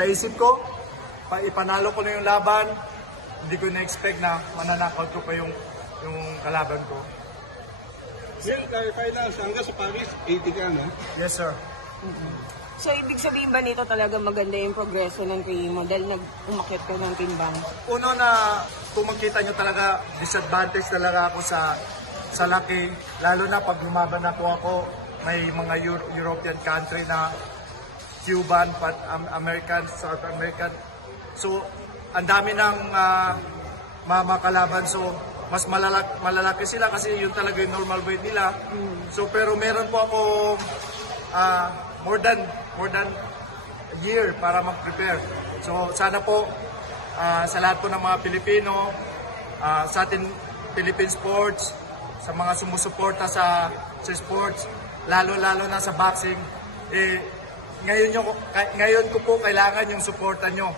sa isip ko, ipanalo ko na yung laban, hindi ko na-expect na mananakaut ko pa yung kalaban ko. Well, finals hanggang sa Paris, 80 ka na? Yes, sir. So, ibig sabihin ba nito talaga maganda yung progreso ng Kuya Imo dahil umakyat ka ng timbang? Uno na, kung makita nyo talaga, disadvantage talaga ako sa laki. Lalo na pag lumaban na po ako, may mga European country na Cuban, American, South American. So, ang dami ng makalaban. So, mas malalaki sila kasi yun talaga yung normal weight nila. So, pero meron po ako more than a year para mag-prepare. So, sana po sa lahat po ng mga Pilipino, sa atin Philippine sports, sa mga sumusuporta sa sports, lalo-lalo na sa boxing, ngayon ko po kailangan yung suporta nyo.